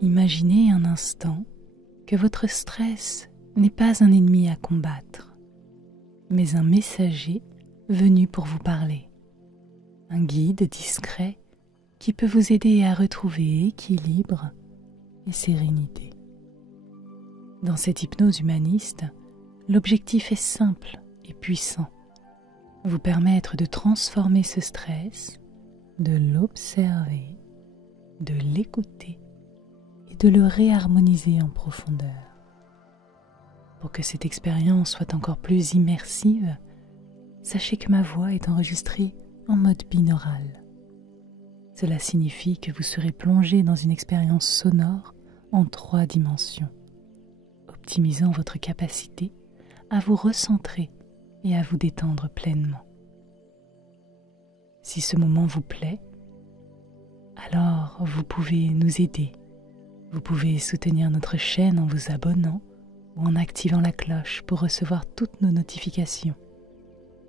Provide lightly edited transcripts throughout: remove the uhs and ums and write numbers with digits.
Imaginez un instant que votre stress n'est pas un ennemi à combattre, mais un messager venu pour vous parler, un guide discret qui peut vous aider à retrouver équilibre et sérénité. Dans cette hypnose humaniste, l'objectif est simple et puissant, vous permettre de transformer ce stress, de l'observer, de l'écouter et de le réharmoniser en profondeur. Pour que cette expérience soit encore plus immersive, sachez que ma voix est enregistrée en mode binaural. Cela signifie que vous serez plongé dans une expérience sonore en 3 dimensions, optimisant votre capacité à vous recentrer et à vous détendre pleinement. Si ce moment vous plaît, alors vous pouvez nous aider. Vous pouvez soutenir notre chaîne en vous abonnant ou en activant la cloche pour recevoir toutes nos notifications.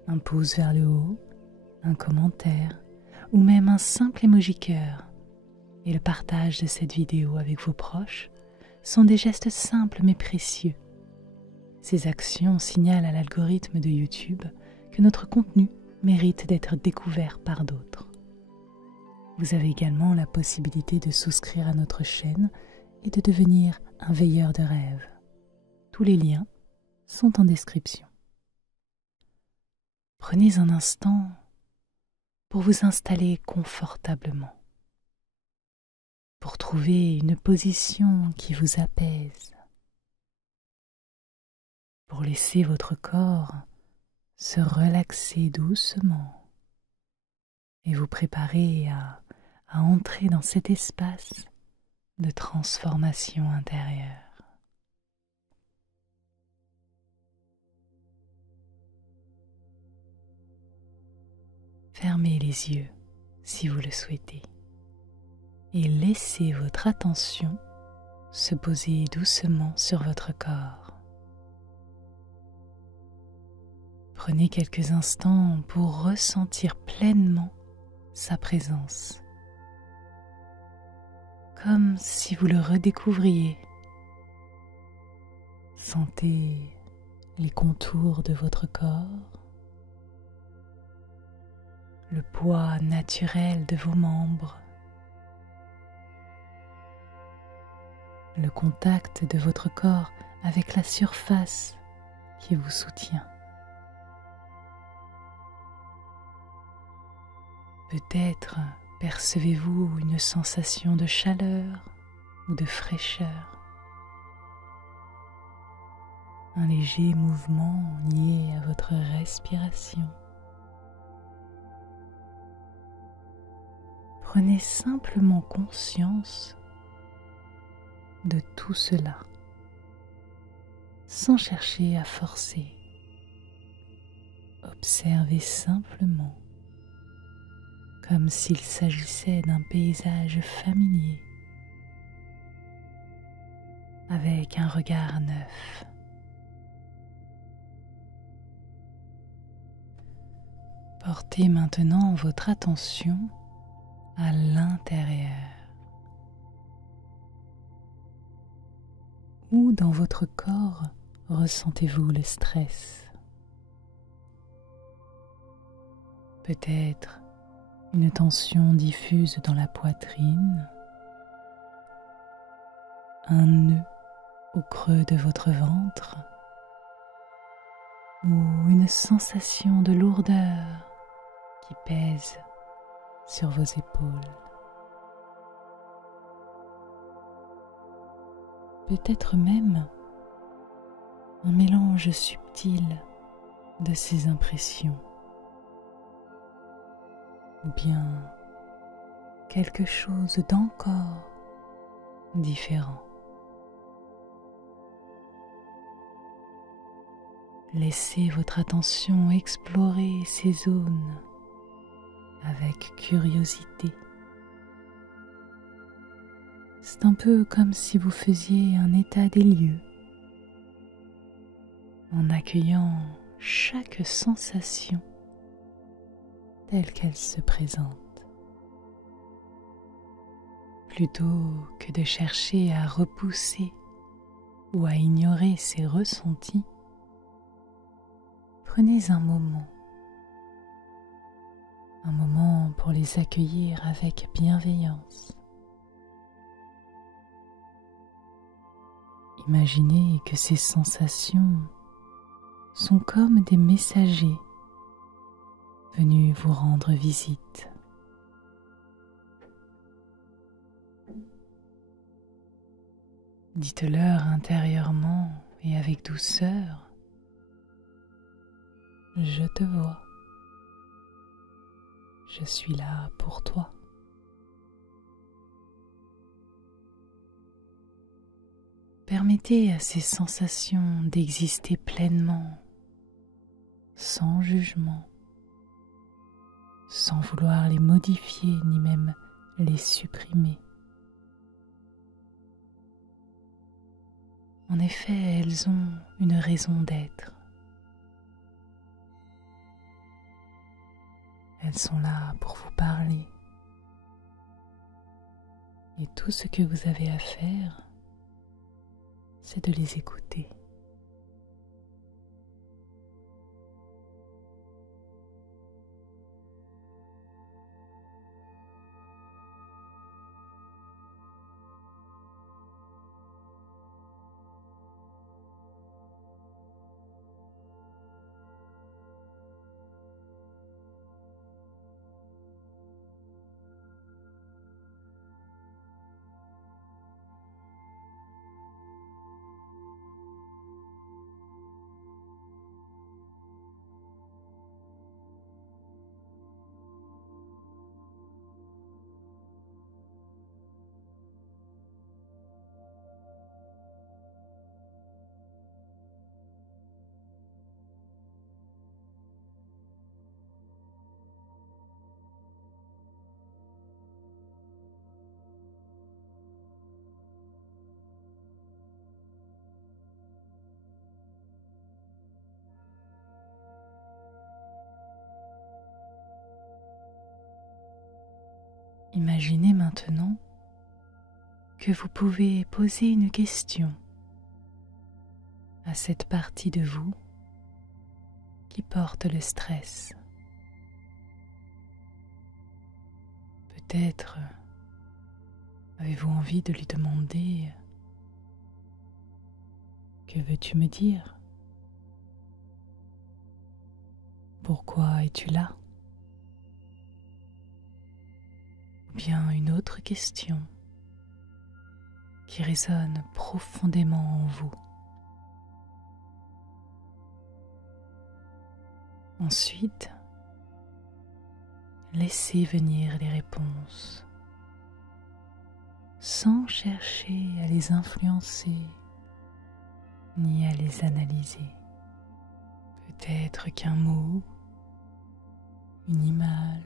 Un pouce vers le haut, un commentaire ou même un simple emoji cœur et le partage de cette vidéo avec vos proches sont des gestes simples mais précieux. Ces actions signalent à l'algorithme de YouTube que notre contenu mérite d'être découvert par d'autres. Vous avez également la possibilité de souscrire à notre chaîne et de devenir un veilleur de rêve. Tous les liens sont en description. Prenez un instant pour vous installer confortablement, pour trouver une position qui vous apaise, pour laisser votre corps se relaxer doucement et vous préparer à entrer dans cet espace de transformation intérieure. Fermez les yeux si vous le souhaitez et laissez votre attention se poser doucement sur votre corps. Prenez quelques instants pour ressentir pleinement sa présence, comme si vous le redécouvriez. Sentez les contours de votre corps, le poids naturel de vos membres, le contact de votre corps avec la surface qui vous soutient. Peut-être percevez-vous une sensation de chaleur ou de fraîcheur, un léger mouvement lié à votre respiration. Prenez simplement conscience de tout cela, sans chercher à forcer. Observez simplement, comme s'il s'agissait d'un paysage familier, avec un regard neuf. Portez maintenant votre attention à l'intérieur. Où dans votre corps ressentez-vous le stress? Peut-être une tension diffuse dans la poitrine, un nœud au creux de votre ventre ou une sensation de lourdeur qui pèse sur vos épaules. Peut-être même un mélange subtil de ces impressions, ou bien quelque chose d'encore différent. Laissez votre attention explorer ces zones avec curiosité. C'est un peu comme si vous faisiez un état des lieux, en accueillant chaque sensation telle qu'elle se présente. Plutôt que de chercher à repousser ou à ignorer ces ressentis, prenez un moment pour les accueillir avec bienveillance. Imaginez que ces sensations sont comme des messagers venus vous rendre visite. Dites-leur intérieurement et avec douceur: je te vois, je suis là pour toi. Permettez à ces sensations d'exister pleinement, sans jugement, sans vouloir les modifier ni même les supprimer. En effet, elles ont une raison d'être. Elles sont là pour vous parler. Et tout ce que vous avez à faire, c'est de les écouter. Imaginez maintenant que vous pouvez poser une question à cette partie de vous qui porte le stress. Peut-être avez-vous envie de lui demander: que veux-tu me dire? Pourquoi es-tu là? Ou bien une autre question qui résonne profondément en vous. Ensuite, laissez venir les réponses sans chercher à les influencer ni à les analyser. Peut-être qu'un mot, une image,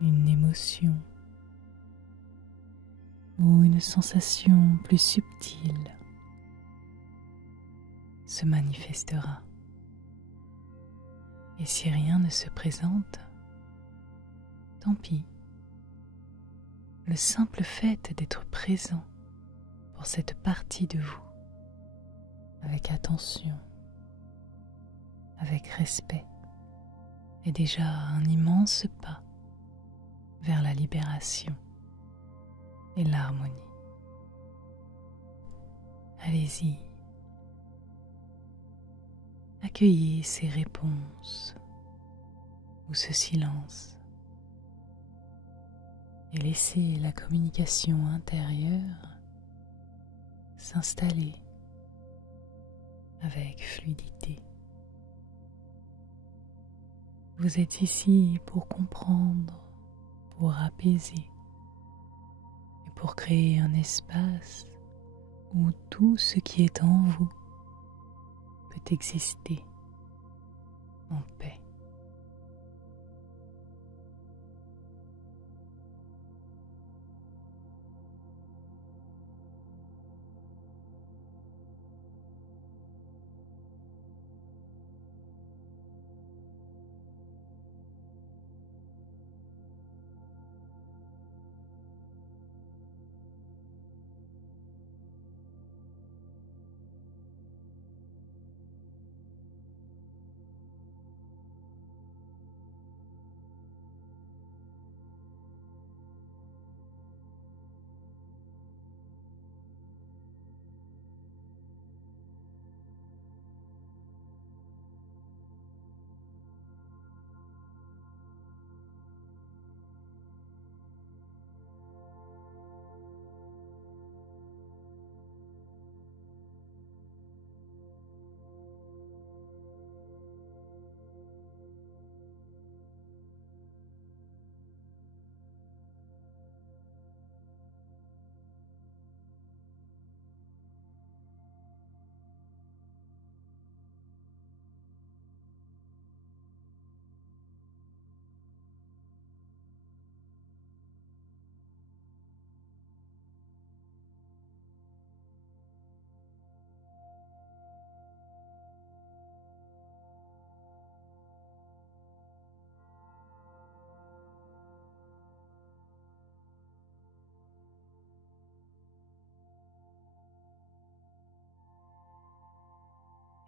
une émotion ou une sensation plus subtile se manifestera. Et si rien ne se présente, tant pis. Le simple fait d'être présent pour cette partie de vous, avec attention, avec respect, est déjà un immense pas vers la libération et l'harmonie. Allez-y, accueillez ces réponses ou ce silence et laissez la communication intérieure s'installer avec fluidité. Vous êtes ici pour comprendre, pour apaiser et pour créer un espace où tout ce qui est en vous peut exister en paix.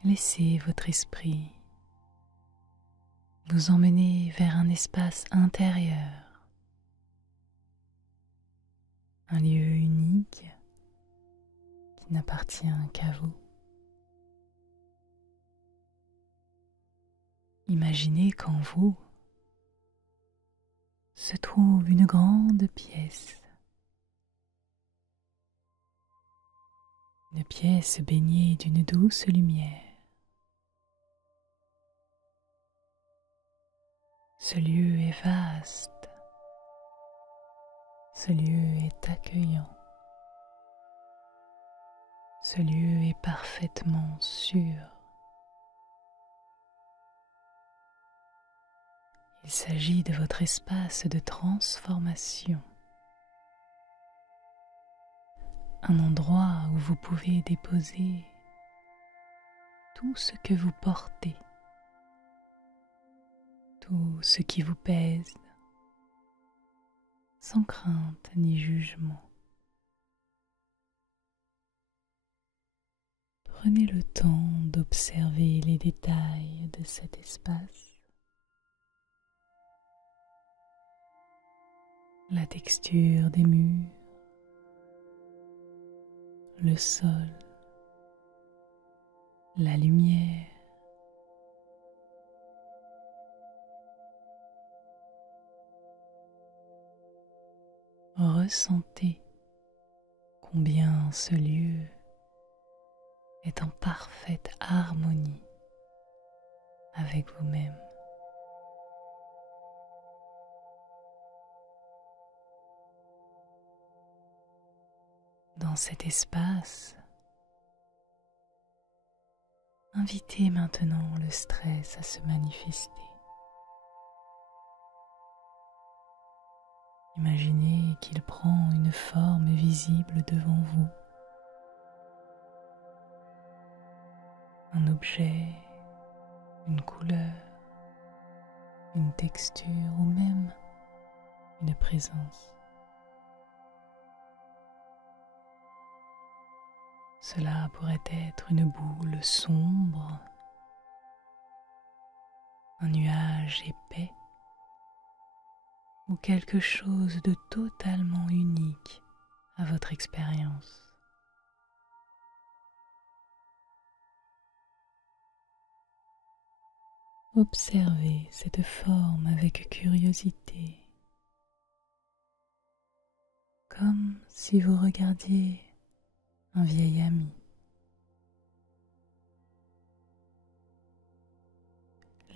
Laissez votre esprit vous emmener vers un espace intérieur, un lieu unique qui n'appartient qu'à vous. Imaginez qu'en vous se trouve une grande pièce, une pièce baignée d'une douce lumière. Ce lieu est vaste, ce lieu est accueillant, ce lieu est parfaitement sûr. Il s'agit de votre espace de transformation, un endroit où vous pouvez déposer tout ce que vous portez, tout ce qui vous pèse, sans crainte ni jugement. Prenez le temps d'observer les détails de cet espace, la texture des murs, le sol, la lumière. Ressentez combien ce lieu est en parfaite harmonie avec vous-même. Dans cet espace, invitez maintenant le stress à se manifester. Imaginez qu'il prend une forme visible devant vous. Un objet, une couleur, une texture ou même une présence. Cela pourrait être une boule sombre, un nuage épais ou quelque chose de totalement unique à votre expérience. Observez cette forme avec curiosité, comme si vous regardiez un vieil ami.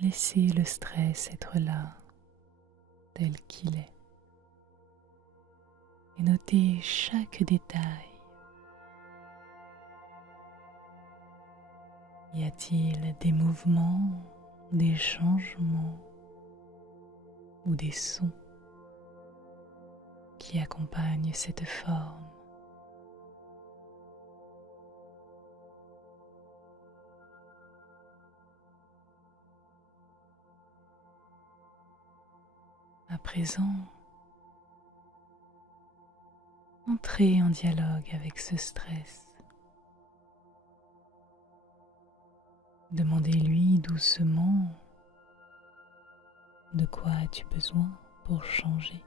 Laissez le stress être là, tel qu'il est, et notez chaque détail. Y a-t-il des mouvements, des changements ou des sons qui accompagnent cette forme? À présent, entrez en dialogue avec ce stress. Demandez-lui doucement de quoi as-tu besoin pour changer.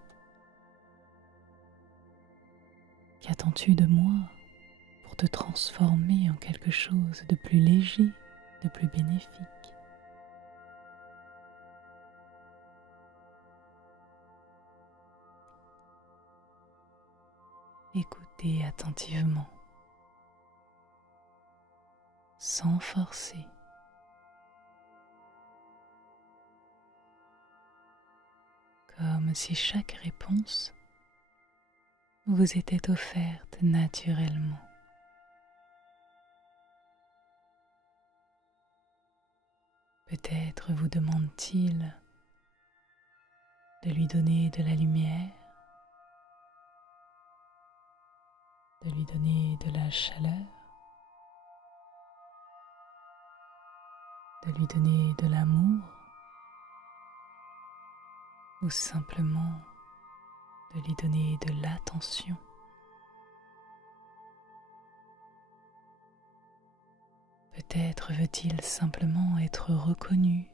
Qu'attends-tu de moi pour te transformer en quelque chose de plus léger, de plus bénéfique? Écoutez attentivement, sans forcer. Comme si chaque réponse vous était offerte naturellement. Peut-être vous demande-t-il de lui donner de la lumière, de lui donner de la chaleur, de lui donner de l'amour, ou simplement de lui donner de l'attention. Peut-être veut-il simplement être reconnu.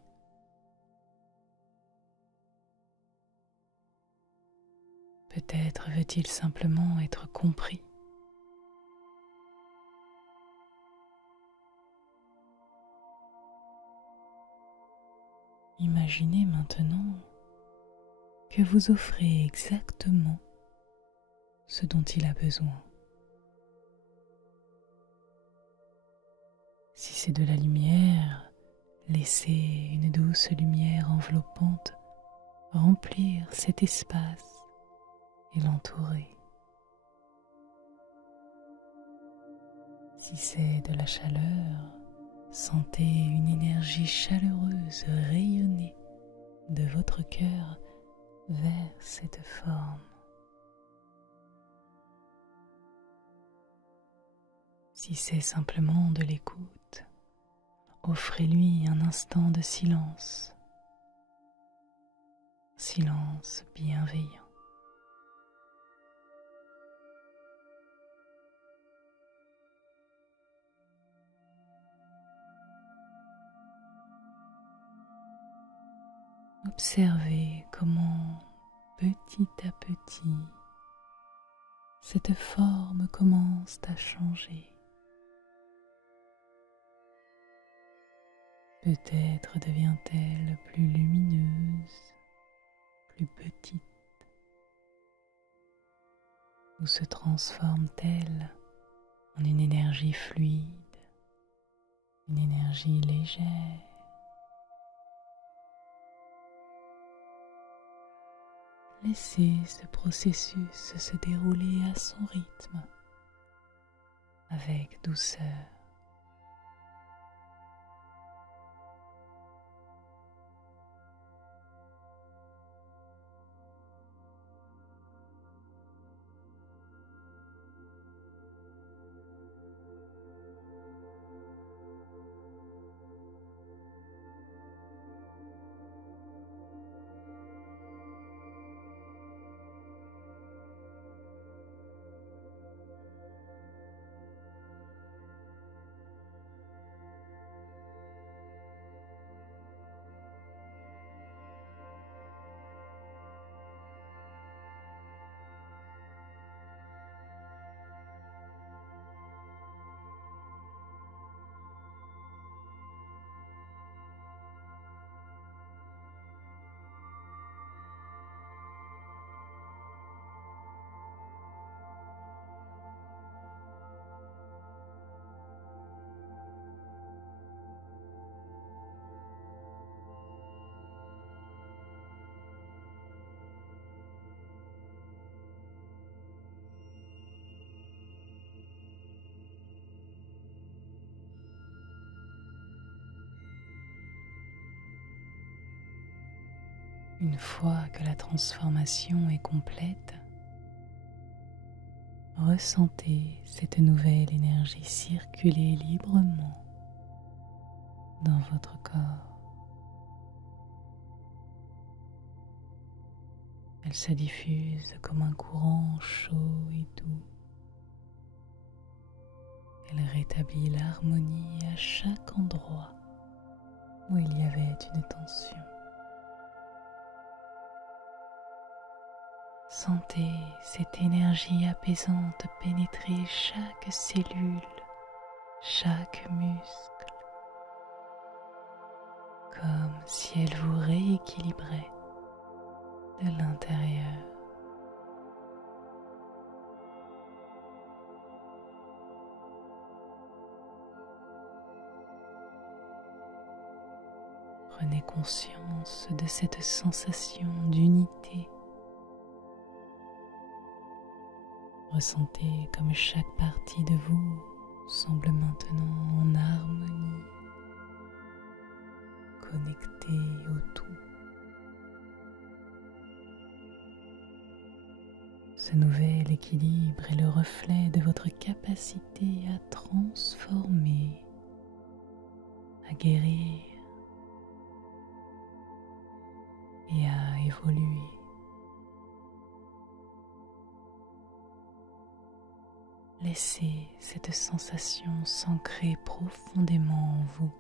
Peut-être veut-il simplement être compris. Imaginez maintenant que vous offrez exactement ce dont il a besoin. Si c'est de la lumière, laissez une douce lumière enveloppante remplir cet espace et l'entourer. Si c'est de la chaleur, sentez une énergie chaleureuse rayonner de votre cœur vers cette forme. Si c'est simplement de l'écoute, offrez-lui un instant de silence, silence bienveillant. Observez comment, petit à petit, cette forme commence à changer. Peut-être devient-elle plus lumineuse, plus petite, ou se transforme-t-elle en une énergie fluide, une énergie légère. Laissez ce processus se dérouler à son rythme, avec douceur. Une fois que la transformation est complète, ressentez cette nouvelle énergie circuler librement dans votre corps. Elle se diffuse comme un courant chaud et doux. Elle rétablit l'harmonie à chaque endroit où il y avait une tension. Sentez cette énergie apaisante pénétrer chaque cellule, chaque muscle, comme si elle vous rééquilibrait de l'intérieur. Prenez conscience de cette sensation d'unité. Ressentez comme chaque partie de vous semble maintenant en harmonie, connectée au tout. Ce nouvel équilibre est le reflet de votre capacité à transformer, à guérir et à évoluer. Laissez cette sensation s'ancrer profondément en vous,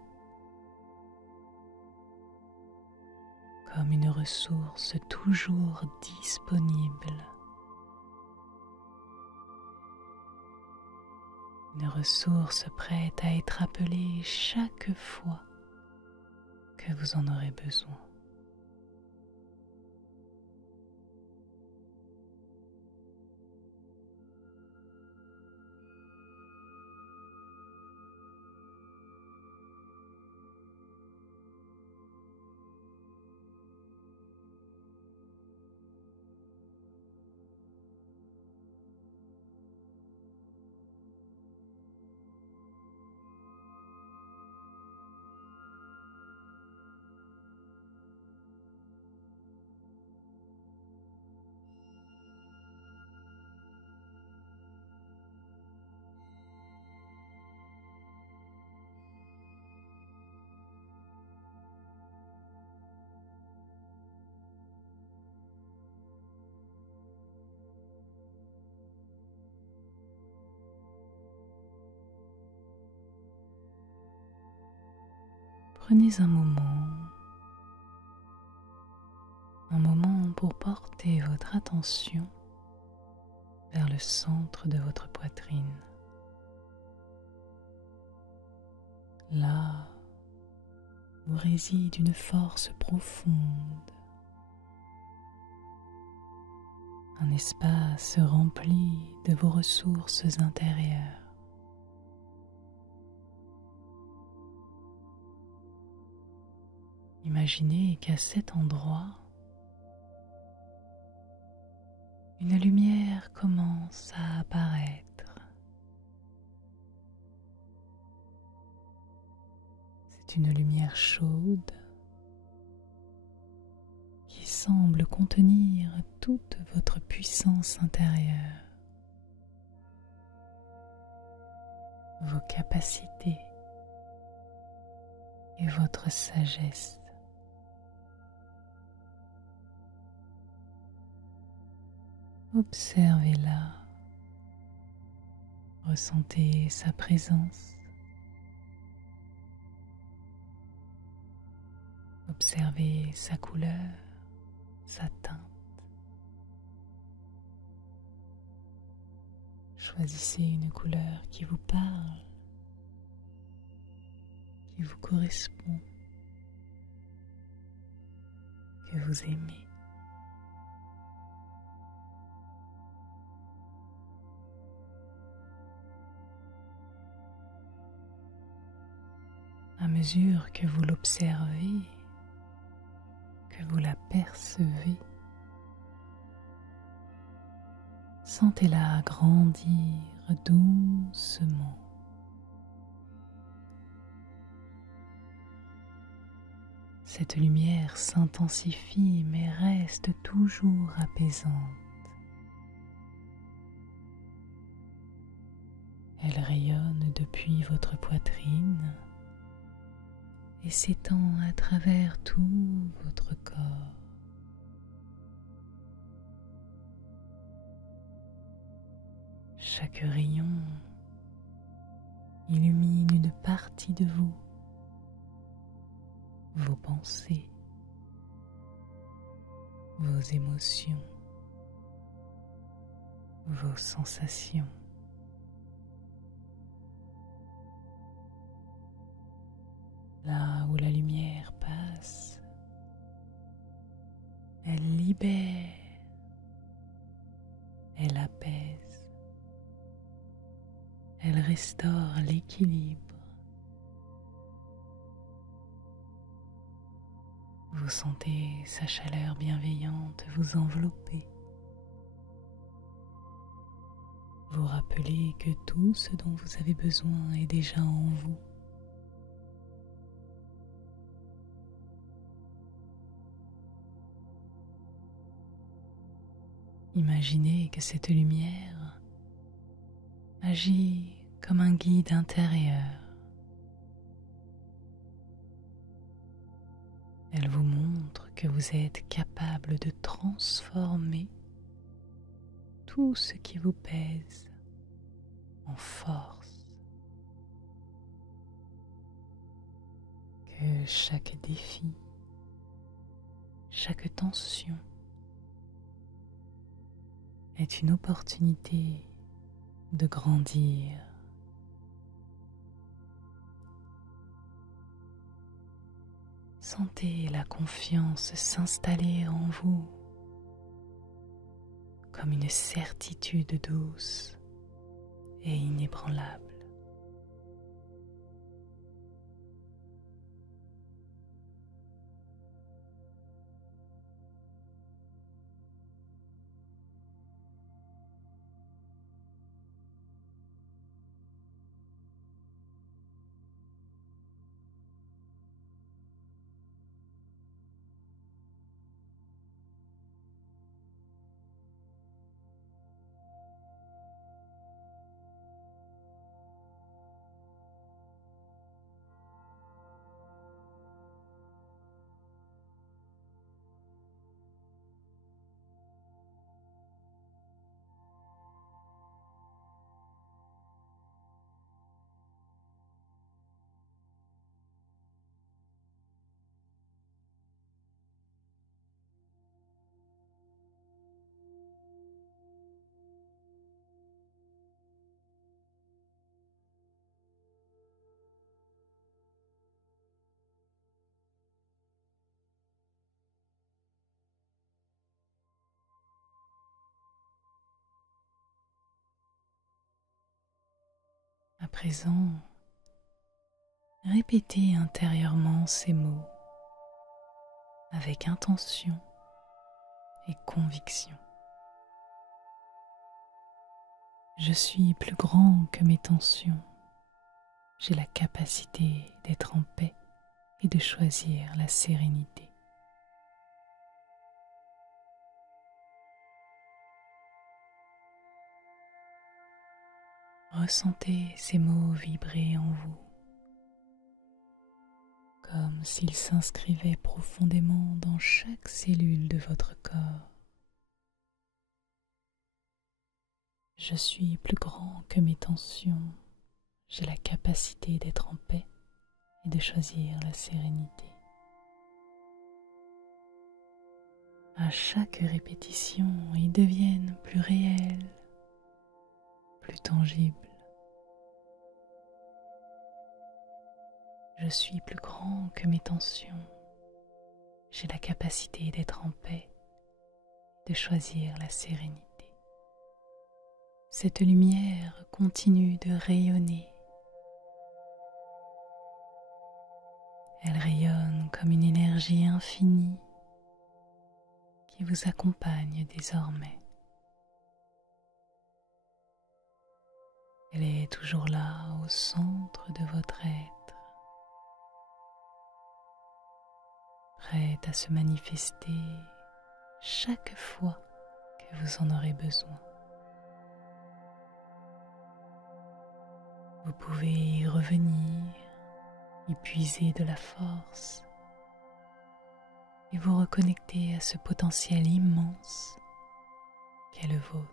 comme une ressource toujours disponible, une ressource prête à être appelée chaque fois que vous en aurez besoin. Prenez un moment pour porter votre attention vers le centre de votre poitrine. Là où réside une force profonde, un espace rempli de vos ressources intérieures. Imaginez qu'à cet endroit, une lumière commence à apparaître. C'est une lumière chaude qui semble contenir toute votre puissance intérieure, vos capacités et votre sagesse. Observez-la, ressentez sa présence, observez sa couleur, sa teinte. Choisissez une couleur qui vous parle, qui vous correspond, que vous aimez. À mesure que vous l'observez, que vous la percevez, sentez-la grandir doucement. Cette lumière s'intensifie mais reste toujours apaisante. Elle rayonne depuis votre poitrine et s'étend à travers tout votre corps. Chaque rayon illumine une partie de vous, vos pensées, vos émotions, vos sensations. Là où la lumière passe, elle libère, elle apaise, elle restaure l'équilibre. Vous sentez sa chaleur bienveillante vous envelopper. Vous rappelez que tout ce dont vous avez besoin est déjà en vous. Imaginez que cette lumière agit comme un guide intérieur. Elle vous montre que vous êtes capable de transformer tout ce qui vous pèse en force, que chaque défi, chaque tension est une opportunité de grandir. Sentez la confiance s'installer en vous comme une certitude douce et inébranlable. À présent, répétez intérieurement ces mots avec intention et conviction. Je suis plus grand que mes tensions. J'ai la capacité d'être en paix et de choisir la sérénité. Ressentez ces mots vibrer en vous, comme s'ils s'inscrivaient profondément dans chaque cellule de votre corps. Je suis plus grand que mes tensions. J'ai la capacité d'être en paix et de choisir la sérénité. À chaque répétition, ils deviennent plus réels, plus tangibles. Je suis plus grand que mes tensions. J'ai la capacité d'être en paix, de choisir la sérénité. Cette lumière continue de rayonner. Elle rayonne comme une énergie infinie qui vous accompagne désormais. Elle est toujours là au centre de votre être, prête à se manifester chaque fois que vous en aurez besoin. Vous pouvez y revenir, y puiser de la force et vous reconnecter à ce potentiel immense qu'est le vôtre.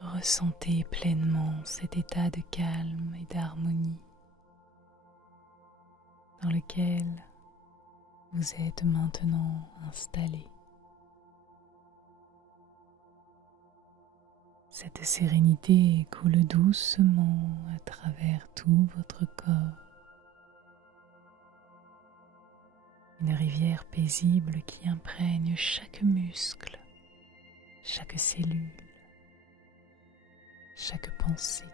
Ressentez pleinement cet état de calme et d'harmonie dans lequel vous êtes maintenant installé. Cette sérénité coule doucement à travers tout votre corps. Une rivière paisible qui imprègne chaque muscle, chaque cellule, chaque pensée.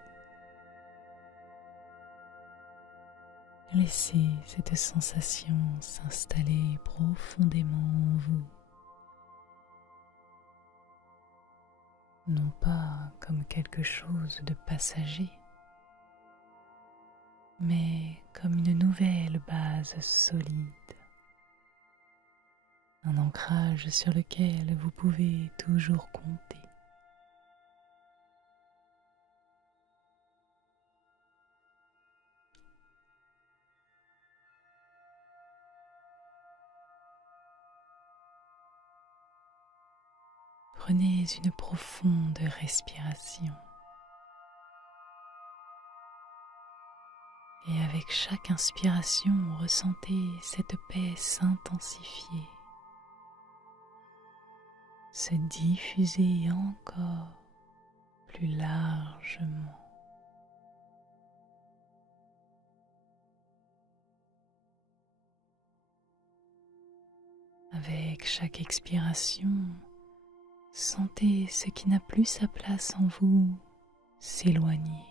Laissez cette sensation s'installer profondément en vous. Non pas comme quelque chose de passager, mais comme une nouvelle base solide. Un ancrage sur lequel vous pouvez toujours compter. Prenez une profonde respiration et avec chaque inspiration, ressentez cette paix s'intensifier, se diffuser encore plus largement. Avec chaque expiration, sentez ce qui n'a plus sa place en vous s'éloigner,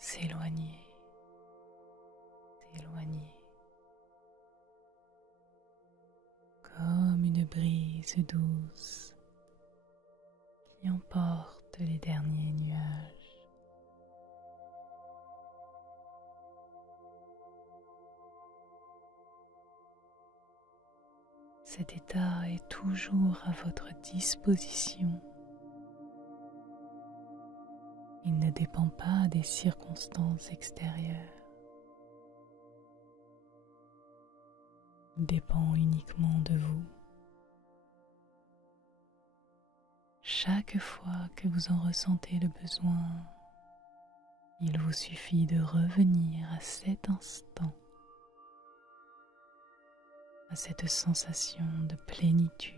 s'éloigner, s'éloigner. Comme une brise douce qui emporte les derniers nuages. Cet état est toujours à votre disposition. Il ne dépend pas des circonstances extérieures. Il dépend uniquement de vous. Chaque fois que vous en ressentez le besoin, il vous suffit de revenir à cet instant, à cette sensation de plénitude.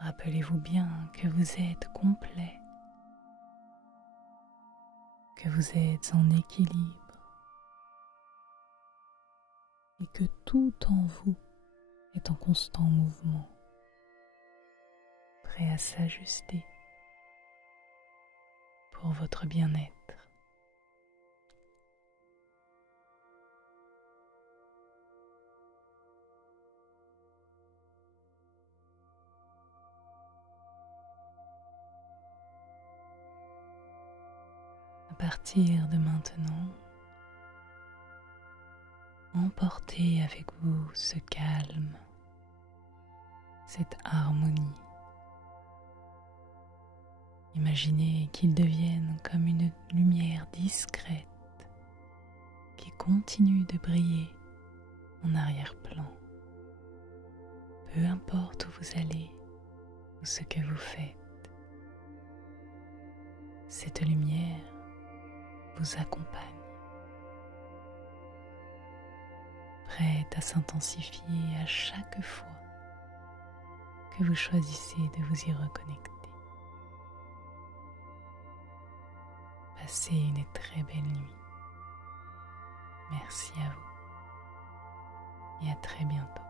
Rappelez-vous bien que vous êtes complet, que vous êtes en équilibre et que tout en vous est en constant mouvement, prêt à s'ajuster pour votre bien-être. À partir de maintenant, emportez avec vous ce calme, cette harmonie. Imaginez qu'ils deviennent comme une lumière discrète qui continue de briller en arrière-plan. Peu importe où vous allez ou ce que vous faites, cette lumière vous accompagne, prête à s'intensifier à chaque fois que vous choisissez de vous y reconnecter. Passez une très belle nuit. Merci à vous et à très bientôt.